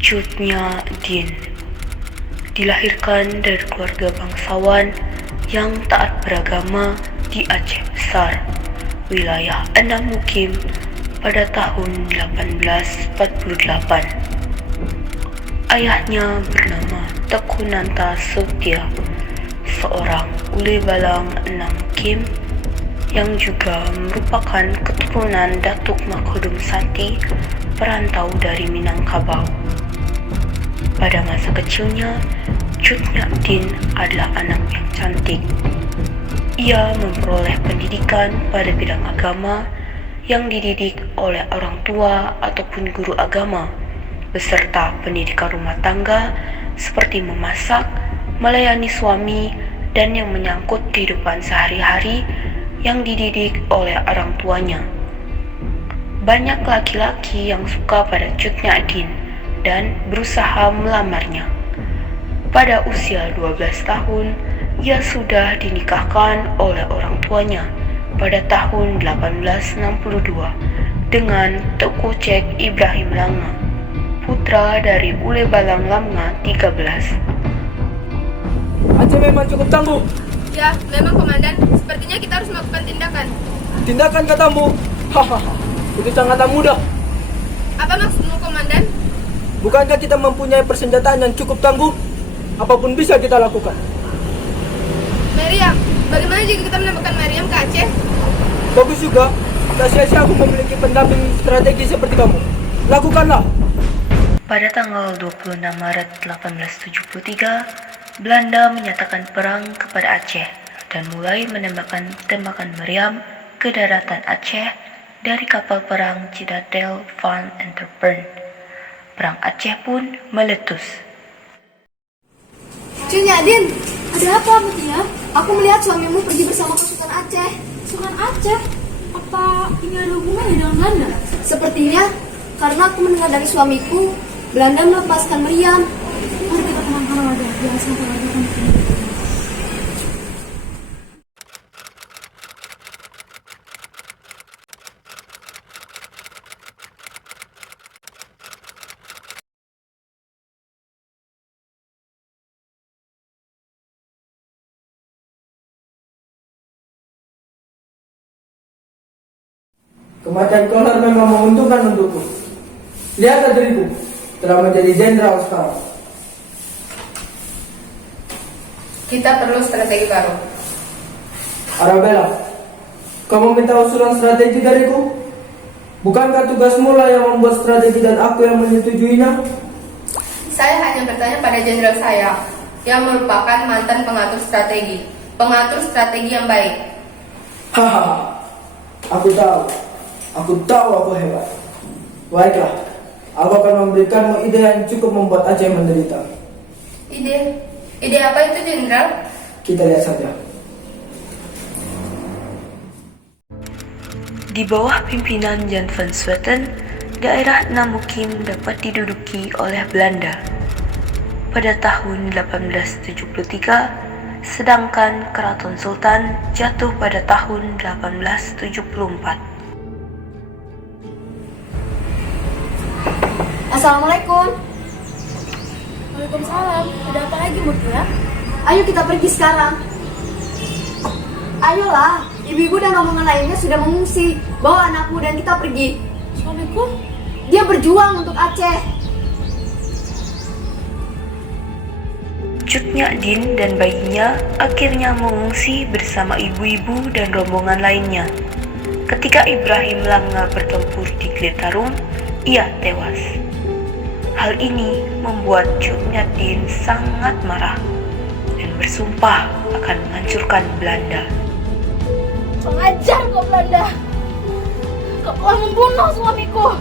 Cut Nyak Dien dilahirkan dari keluarga bangsawan yang taat beragama di Aceh Besar, wilayah Enam Mukim pada tahun 1848. Ayahnya bernama Teku Nanta Setia, seorang ule balang Enam Mukim yang juga merupakan keturunan Datuk Makhodum Sati, perantau dari Minangkabau. Pada masa kecilnya, Cut Nyak Dien adalah anak yang cantik. Ia memperoleh pendidikan pada bidang agama yang dididik oleh orang tua ataupun guru agama, beserta pendidikan rumah tangga seperti memasak, melayani suami, dan yang menyangkut kehidupan sehari-hari yang dididik oleh orang tuanya. Banyak laki-laki yang suka pada Cut Nyak Dien dan berusaha melamarnya. Pada usia 12 tahun, ia sudah dinikahkan oleh orang tuanya pada tahun 1862 dengan Teku Cek Ibrahim Langa, putra dari Ule Balang Langa 13. Aceh memang cukup tangguh. Ya, memang komandan. Sepertinya kita harus melakukan tindakan. Tindakan katamu? Hahaha, itu sangat mudah. Apa maksudmu, komandan? Bukankah kita mempunyai persenjataan yang cukup tangguh? Apapun bisa kita lakukan. Meriam, bagaimana jika kita menembakkan Meriam ke Aceh? Bagus juga. Tak sia-sia aku memiliki pendamping strategi seperti kamu. Lakukanlah. Pada tanggal 26 Maret 1873, Belanda menyatakan perang kepada Aceh dan mulai menembakkan tembakan meriam ke daratan Aceh dari kapal perang Citadel Van Entrepreneur. Perang Aceh pun meletus. Cut Nyak Dien, ada apa Mutia? Aku melihat suamimu pergi bersama ke Sultan Aceh. Sultan Aceh? Apa ini ada hubungannya dengan Belanda? Sepertinya karena aku mendengar dari suamiku, Belanda melepaskan meriam. Mari kita tenangkan warga, jangan sampai warga akan bertemu. Kematian Kohler memang menguntungkan untukku. Lihatlah diriku, telah menjadi jenderal sekarang. Kita perlu strategi baru. Arabella, kamu minta usulan strategi dariku? Bukankah tugasmu lah yang membuat strategi dan aku yang menyetujuinya? Saya hanya bertanya pada jenderal saya, yang merupakan mantan pengatur strategi yang baik. Hahaha, aku tahu aku hebat. Baiklah, aku akan memberikanmu ide yang cukup membuat Aceh menderita. Ide apa itu, jenderal? Kita lihat saja. Di bawah pimpinan Jan van Swieten, daerah Enam Mukim dapat diduduki oleh Belanda pada tahun 1873, sedangkan Keraton Sultan jatuh pada tahun 1874. Assalamualaikum. Waalaikumsalam. Ada apa lagi, Mutia? Ayo kita pergi sekarang. Ayolah, ibu-ibu dan rombongan lainnya sudah mengungsi. Bawa anakmu dan kita pergi. Suamiku? Dia berjuang untuk Aceh. Cut Nyak Dien dan bayinya akhirnya mengungsi bersama ibu-ibu dan rombongan lainnya. Ketika Ibrahim Langa bertempur di Gletarum, ia tewas. Hal ini membuat Cut Nyak Dien sangat marah dan bersumpah akan menghancurkan Belanda. Pengajar kau Belanda! Kau telah membunuh suamiku!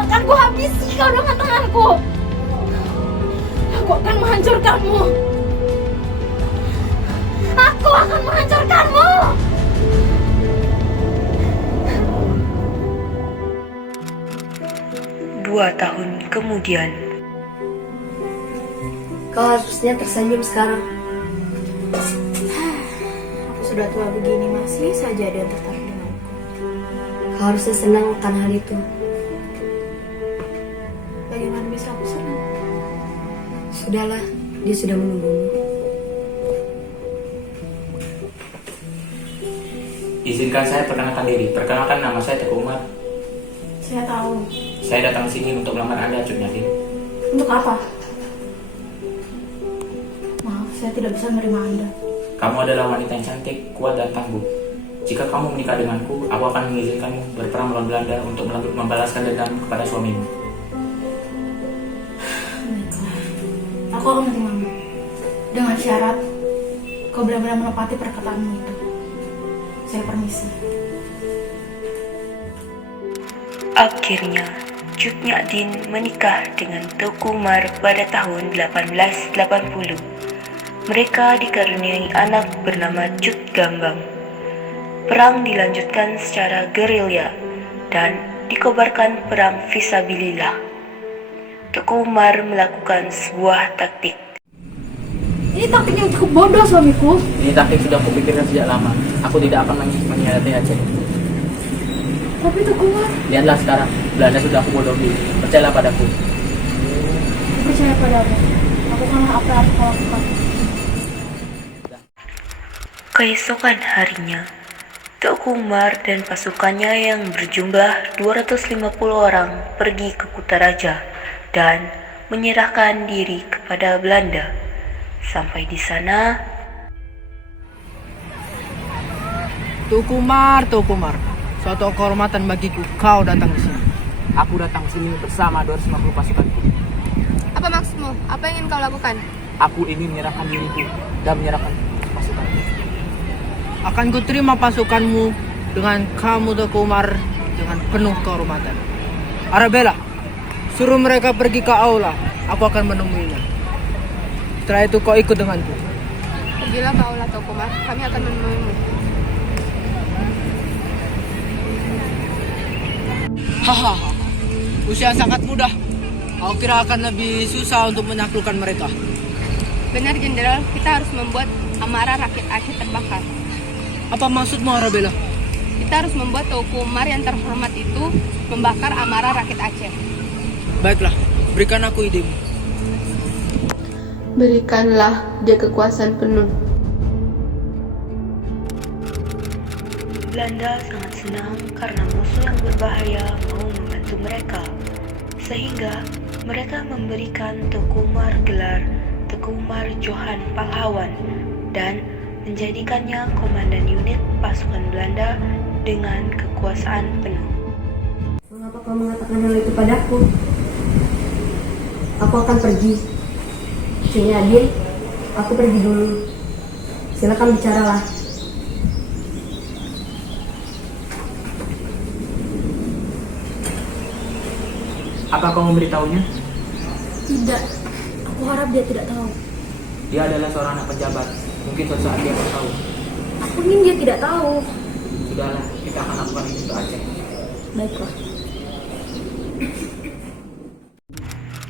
Akan kuhabisi kau dengan tanganku! Aku akan menghancurkanmu! Aku akan menghancurkanmu! 2 tahun kemudian. Kau harusnya tersenyum sekarang. Aku sudah tua begini masih saja ada yang tertarik denganku. Kau harusnya senang akan hal itu. Sudahlah, dia sudah menunggumu. Izinkan saya perkenalkan diri. Perkenalkan, nama saya Teguh Umar. Saya tahu. Saya datang ke sini untuk melamar Anda, Cut Nyadin. Untuk apa? Maaf, saya tidak bisa menerima Anda. Kamu adalah wanita yang cantik, kuat, dan tangguh. Jika kamu menikah denganku, aku akan mengizinkanmu berperang melawan Belanda untuk membalaskan dendam kepada suamimu. Aku akan menerimamu. Dengan syarat, kau benar-benar menepati perkataanmu itu. Saya permisi. Akhirnya, Cut Nyadin menikah dengan Teuku Umar pada tahun 1880. Mereka dikaruniai anak bernama Cut Gambang. Perang dilanjutkan secara gerilya dan dikobarkan perang fisabilillah. Teuku Umar melakukan sebuah taktik. Ini taktik yang cukup bodoh, suamiku. Ini taktik sudah kupikirkan sejak lama. Aku tidak akan mengkhianati Aceh. Tapi Teguh Umar, Lihatlah sekarang, Belanda sudah aku bodohi. Percayalah padaku. aku percaya padamu. Lakukanlah apa yang kau lakukan. Keesokan harinya, Teuku Umar dan pasukannya yang berjumlah 250 orang pergi ke Kutaraja dan menyerahkan diri kepada Belanda. Sampai di sana, Teuku Umar, suatu kehormatan bagiku kau datang ke sini. Aku datang ke sini bersama 250 pasukanku. Apa maksudmu? Apa yang ingin kau lakukan? Aku ingin menyerahkan diriku dan menyerahkan pasukanku. Akan ku terima pasukanmu dengan kamu Teuku Umar dengan penuh kehormatan. Arabella, suruh mereka pergi ke aula. Aku akan menemuinya. Setelah itu kau ikut denganku. Pergilah ke aula Teuku Umar, kami akan menemuimu. Hahaha, usia sangat mudah. Aku kira akan lebih susah untuk menaklukkan mereka. Benar, Jenderal, kita harus membuat amarah rakyat Aceh terbakar. Apa maksudmu, Arabella? Kita harus membuat Teuku Umar yang terhormat itu membakar amarah rakyat Aceh. Baiklah, berikan aku idemu. Berikanlah dia kekuasaan penuh. Belanda sangat senang karena musuh yang berbahaya mau membantu mereka. Sehingga mereka memberikan Teuku Umar gelar Teuku Umar Johan Pahlawan dan menjadikannya komandan unit pasukan Belanda dengan kekuasaan penuh. Mengapa kau mengatakan hal itu padaku? Aku akan pergi. Cut Nyadin, aku pergi dulu. Silakan bicaralah. Apa kau memberitahunya? Tidak. Aku harap dia tidak tahu. Dia adalah seorang anak pejabat. Mungkin suatu saat dia akan tahu. Aku ingin dia tidak tahu. Sudahlah, kita akan lakukan ini untuk Aceh. Baiklah.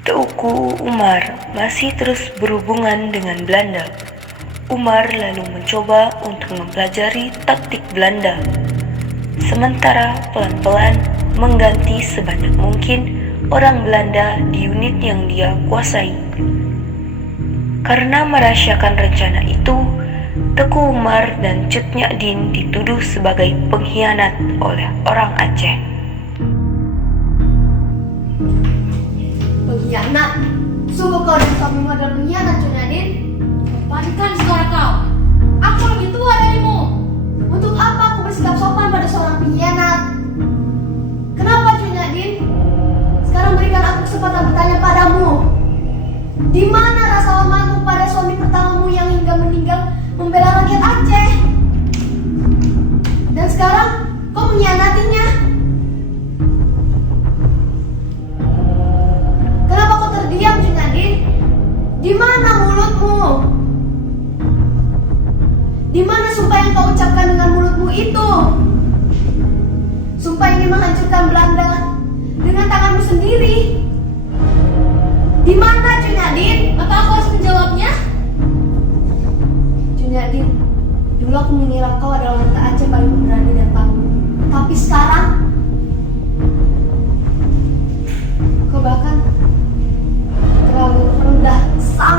Teuku Umar masih terus berhubungan dengan Belanda. Umar lalu mencoba untuk mempelajari taktik Belanda. Sementara pelan-pelan mengganti sebanyak mungkin orang Belanda di unit yang dia kuasai. Karena merahasiakan rencana itu, Teuku Umar dan Cut Nyadin dituduh sebagai pengkhianat oleh orang Aceh. Pengkhianat? Sungguh kau dan suamimu adalah pengkhianat, Cut Nyadin? Kembalikan suara kau. Aku lebih tua darimu. Untuk apa aku bersikap sopan pada seorang pengkhianat? Kenapa, Cut Nyadin? Sekarang berikan aku kesempatan bertanya padamu. Di mana rasa hormatmu pada suami pertamamu yang hingga meninggal membela rakyat Aceh? Dan sekarang kau mengkhianatinya. Kenapa kau terdiam, Cut Nyadin? Di mana mulutmu? Di mana sumpah yang kau ucapkan dengan mulutmu itu? Sumpah ingin menghancurkan Belanda dengan tanganmu sendiri. Di mana, Cut Nyadin? Apa aku harus menjawabnya? Cut Nyadin, dulu aku mengira kau adalah wanita Aceh paling pemberani dan tangguh. Tapi sekarang, kau bahkan terlalu rendah, sangat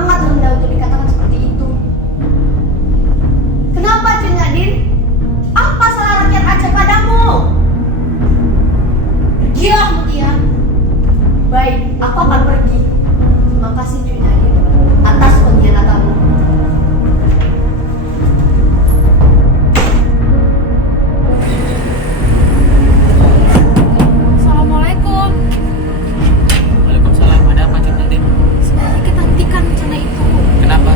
Pergilah Mutia. Baik, aku akan pergi. Terima kasih Junadin atas pengkhianatanmu. Assalamualaikum. Waalaikumsalam. Ada apa, Cik Nadine? Sebaiknya kita hentikan rencana itu. Kenapa?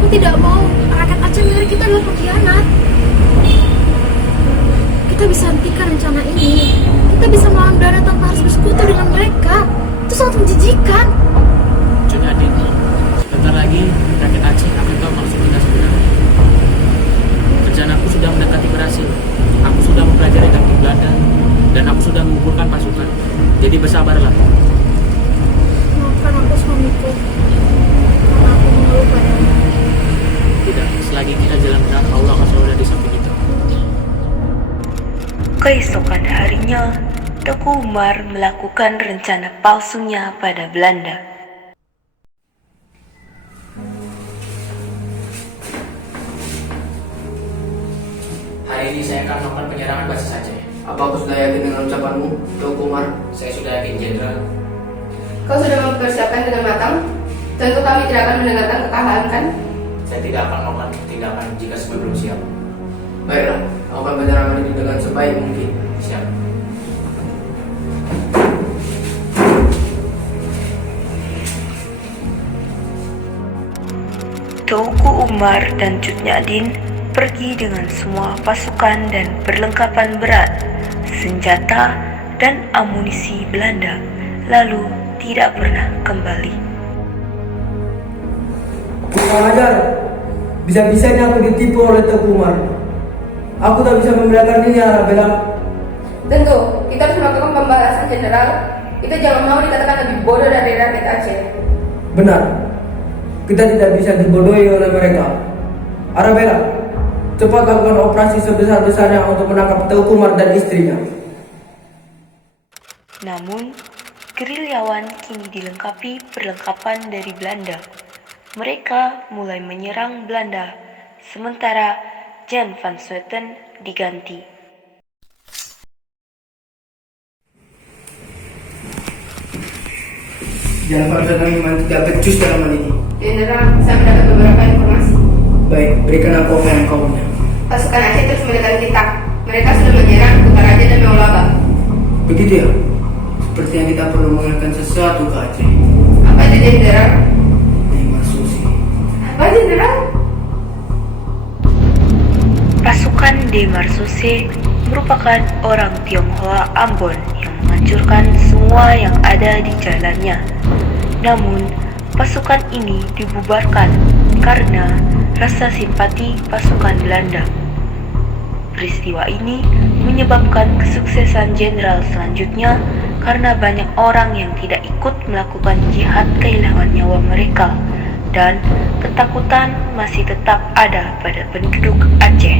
Aku tidak mau rakyat Aceh mengira kita adalah pengkhianat. Kita bisa hentikan rencana ini. Kita bisa melawan Belanda tanpa harus bersekutu dengan mereka. Itu sangat menjijikan. Cik Nadine, sebentar lagi rakyat Aceh akan tahu maksud kita sebenarnya. Rencanaku sudah mendekati berhasil. Aku sudah mempelajari taktik Belanda dan aku sudah mengumpulkan pasukan. Jadi bersabarlah. Maafkan aku suamiku. Karena aku mengeluh padamu. Tidak, selagi kita jalan benar, Allah akan selalu ada di samping kita. Keesokan harinya, Teku Umar melakukan rencana palsunya pada Belanda. Hari ini saya akan melakukan penyerangan basis Aceh. Apa aku sudah yakin dengan ucapanmu, Teguh Umar? Saya sudah yakin, Jenderal. Kau sudah mempersiapkan dengan matang? Tentu kami tidak akan mendengarkan kekalahan, kan? Saya tidak akan melakukan tindakan jika semua belum siap. Baiklah, aku akan penyerangan ini dengan sebaik mungkin. Siap. Teuku Umar dan Cut Nyadin pergi dengan semua pasukan dan perlengkapan berat, senjata, dan amunisi Belanda, lalu tidak pernah kembali. Kurang ajar. Bisa-bisanya aku ditipu oleh Teguh Umar. Aku tak bisa membedakan ini, Arabella. Tentu, kita harus melakukan pembalasan, Jenderal. Kita jangan mau dikatakan lebih bodoh dari rakyat Aceh. Benar. Kita tidak bisa dibodohi oleh mereka. Arabella, cepat lakukan operasi sebesar-besarnya untuk menangkap Teguh Umar dan istrinya. Namun, gerilyawan kini dilengkapi perlengkapan dari Belanda. Mereka mulai menyerang Belanda, sementara Jan van Swieten diganti. Jangan paksa kami memang tidak becus dalam hal ini. Jenderal, saya mendapat beberapa informasi. Baik, berikan aku apa yang kau punya. Pasukan Aceh terus menekan kita. Mereka sudah menyerang Kutaraja dan Maulaba. Begitu ya? Sepertinya kita perlu mengingatkan sesuatu ke Aceh. Apa itu, Jenderal? Ini Marsusi. Apa, Jenderal? Pasukan De Marsuse merupakan orang Tionghoa Ambon yang menghancurkan semua yang ada di jalannya. Namun, pasukan ini dibubarkan karena rasa simpati pasukan Belanda. Peristiwa ini menyebabkan kesuksesan jenderal selanjutnya karena banyak orang yang tidak ikut melakukan jihad kehilangan nyawa mereka dan ketakutan masih tetap ada pada penduduk Aceh.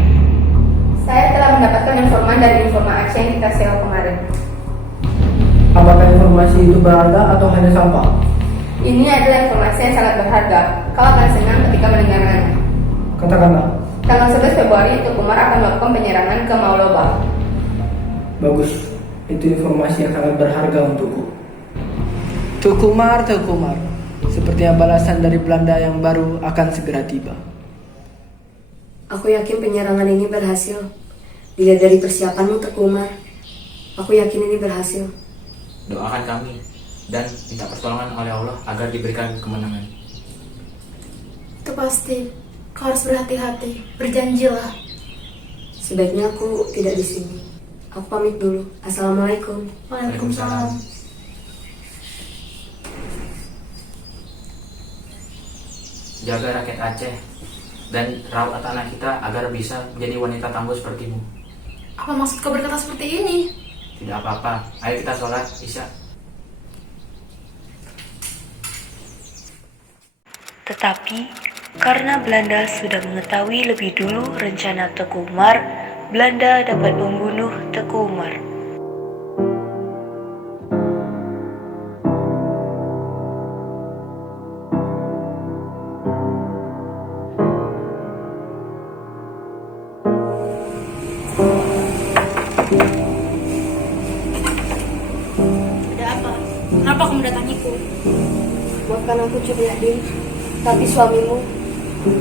Saya telah mendapatkan informan dari informa Aceh yang kita sewa kemarin. Apakah informasi itu berharga atau hanya sampah? Ini adalah informasi yang sangat berharga. Kau akan senang ketika mendengarnya. Katakanlah. Tanggal 11 Februari, Teguh Umar akan melakukan penyerangan ke Maulaba. Bagus. Itu informasi yang sangat berharga untukku. Teguh Umar. Sepertinya balasan dari Belanda yang baru akan segera tiba. Aku yakin penyerangan ini berhasil. Dilihat dari persiapanmu, Teguh Umar. Aku yakin ini berhasil. Doakan kami dan minta pertolongan oleh Allah agar diberikan kemenangan. Itu pasti. Kau harus berhati-hati. Berjanjilah. Sebaiknya aku tidak di sini. Aku pamit dulu. Assalamualaikum. Waalaikumsalam. Jaga rakyat Aceh dan rawat anak kita agar bisa menjadi wanita tangguh sepertimu. Apa maksud kau berkata seperti ini? Tidak apa-apa, ayo kita sholat Isya. Tetapi, karena Belanda sudah mengetahui lebih dulu rencana Teguh Umar, Belanda dapat membunuh Teguh Umar. Kenapa kamu mendatangiku? Maafkan aku Cut Nyadin, tapi suamimu,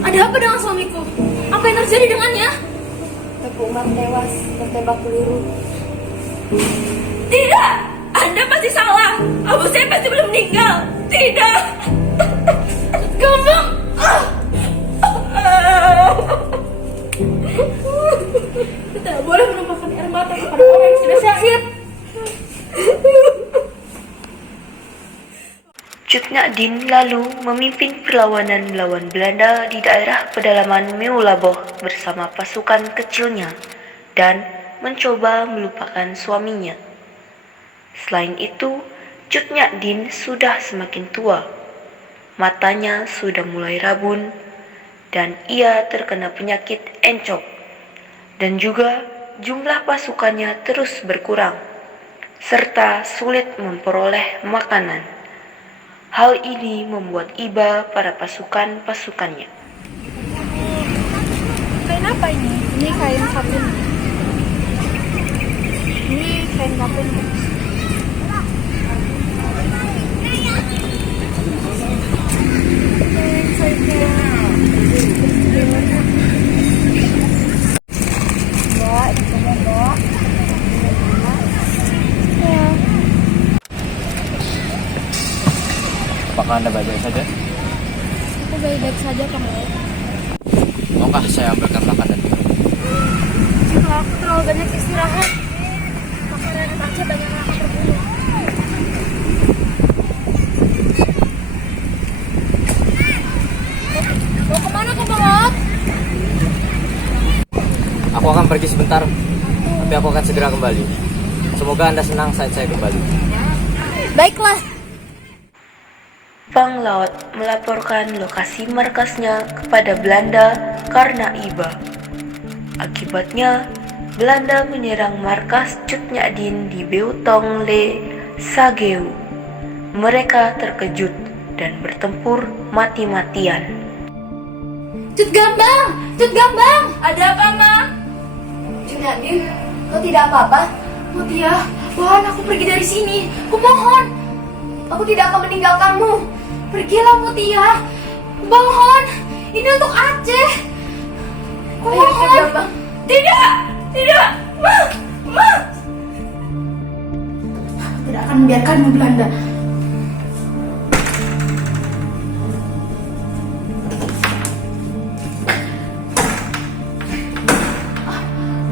Ada apa dengan suamiku? Apa yang terjadi dengannya? Teku Umar tewas tertembak peluru. Tidak! Anda pasti salah! Abu saya pasti belum meninggal! Tidak! Gambang! Kita tidak boleh menumpahkan air mata kepada orang yang sudah syahid! Cut Nyadin lalu memimpin perlawanan melawan Belanda di daerah pedalaman Meulaboh bersama pasukan kecilnya dan mencoba melupakan suaminya. Selain itu, Cut Nyadin sudah semakin tua. Matanya sudah mulai rabun dan ia terkena penyakit encok. Dan juga jumlah pasukannya terus berkurang serta sulit memperoleh makanan. Hal ini membuat iba pada pasukan-pasukannya. Kain apa ini? Ini kain satin. Ini kain kapin. Apakah Anda baik-baik saja? Aku baik-baik saja, kamu. Maukah saya ambilkan makan dan minum? Jika aku terlalu banyak istirahat, maka rakyat Aceh banyak yang akan terbunuh. Mau kemana kau, Bangot? Aku akan pergi sebentar, tapi aku akan segera kembali. Semoga Anda senang saat saya kembali. Baiklah. Pang Laut melaporkan lokasi markasnya kepada Belanda karena iba. Akibatnya, Belanda menyerang markas Cut Nyadin di Beutong Le Sageu. Mereka terkejut dan bertempur mati-matian. Cut Gambang! Cut Gambang! Ada apa, Ma? Cut Nyadin, kau tidak apa-apa? Mutia, mohon aku pergi dari sini. Kumohon. Aku tidak akan meninggalkanmu. Pergilah, Mutia. Mohon. Ini untuk Aceh. Ayo Cut Kumohon. Gambang. Tidak. Tidak. Ma. Ma. Tidak akan membiarkanmu, Belanda.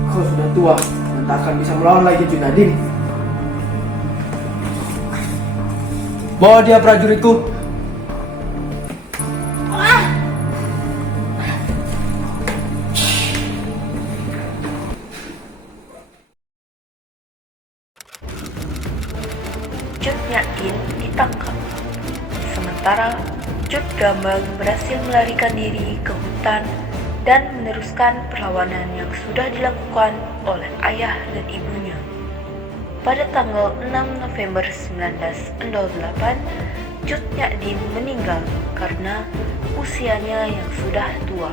Kau sudah tua dan tak akan bisa melawan lagi Cut Nyadin. Bawa dia prajuritku. Cut Nyadin ditangkap. Sementara Cut Gambang berhasil melarikan diri ke hutan dan meneruskan perlawanan yang sudah dilakukan oleh ayah dan ibunya. Pada tanggal 6 November 1908, Cut Nyadin meninggal karena usianya yang sudah tua.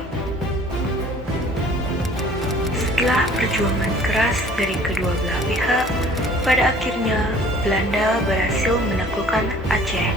Setelah perjuangan keras dari kedua belah pihak, pada akhirnya Belanda berhasil menaklukkan Aceh.